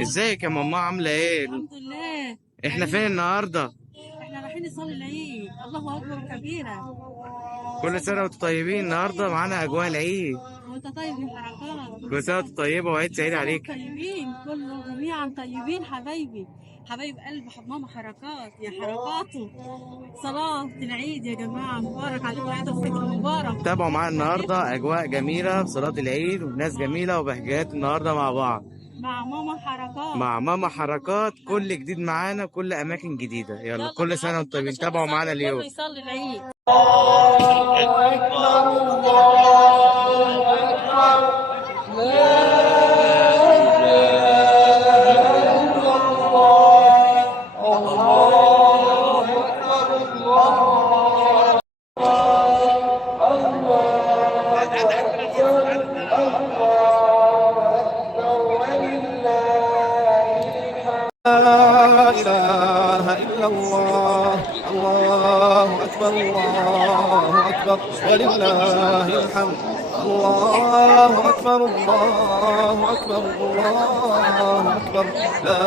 ازيك يا ماما عاملة ايه؟ الحمد لله. احنا فين النهاردة؟ احنا رايحين نصلي العيد، الله اكبر كبيرا. كل سنة وانتم طيبين، النهاردة معانا أجواء العيد. وانت طيب يا حركات، كل سنة وانتم طيبة وعيد كل سعيد سنه وانتم عليك. طيبين، كله جميعا طيبين حبايبي، حبايب قلب ماما حركات يا حركاته. صلاة العيد يا جماعة، مبارك عليكم، عيد الفطر مبارك. تابعوا معانا النهاردة عليكم أجواء جميلة بصلاة العيد وناس جميلة وبهجات النهاردة مع بعض. مع ماما حركات. مع ماما حركات، كل جديد معانا، كل أماكن جديدة. يلا يلا كل سنة تعالوا وانتم طيبين، علشان تابعوا معانا نصلي، كله اليوم. يصلي العيد. لا إله إلا الله، الله أكبر، الله أكبر، ولله الحمد. الله أكبر، الله أكبر، الله أكبر، لا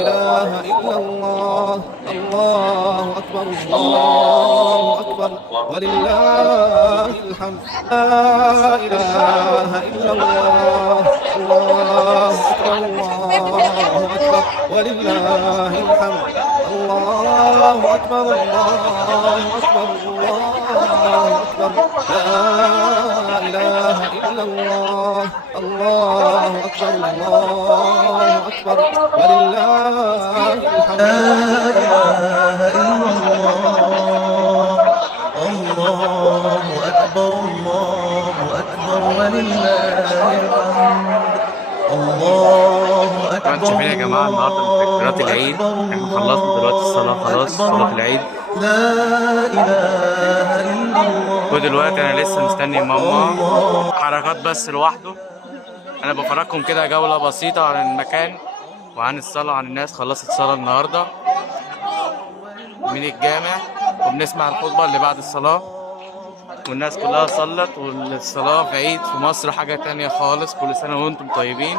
إله إلا الله، الله أكبر، الله أكبر، ولله الحمد. لا إله إلا الله، الله أكبر، الله أكبر، ولله الحمد. الله أكبر، الله أكبر، الله أكبر، لا إله إلا الله، الله أكبر، الله أكبر، ولله الحمد. الله أكبر، الله أكبر، ولله الحمد. الله طبعا انتوا أكبر، شايفين يا جماعة النهاردة مفجرات الله العيد. أكبر، احنا خلصنا دلوقتي الصلاة، الله خلاص صلاة أكبر، العيد. لا إله إلا ودلوقتي أنا لسه الله. مستني ماما الله حركات بس لوحده. انا بفرجكم كده جولة بسيطة عن المكان وعن الصلاة وعن الناس. خلصت الصلاة النهاردة من الجامع، وبنسمع الخطبة اللي بعد الصلاة، والناس كلها صلت. والصلاة في عيد في مصر حاجة تانية خالص. كل سنة وانتم طيبين.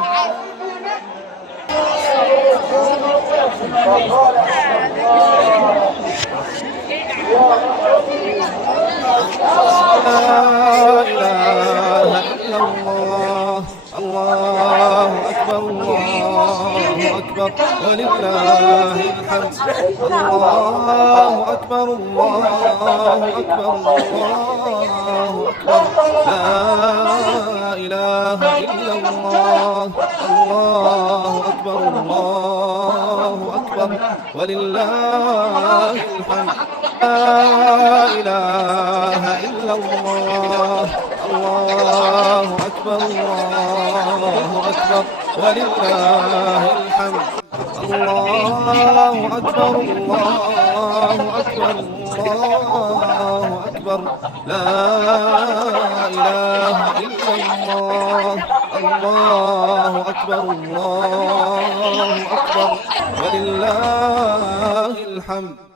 لا إله إلا الله، الله أكبر، الله أكبر، ولله الحمد. الله أكبر، الله أكبر، الله أكبر، لا إله إلا الله، الله أكبر، الله أكبر، ولله الحمد. لا إله إلا الله، الله أكبر، الله أكبر، ولله الحمد. الله أكبر، الله أكبر، الله أكبر، لا إله إلا الله، الله أكبر، الله أكبر، ولله الحمد.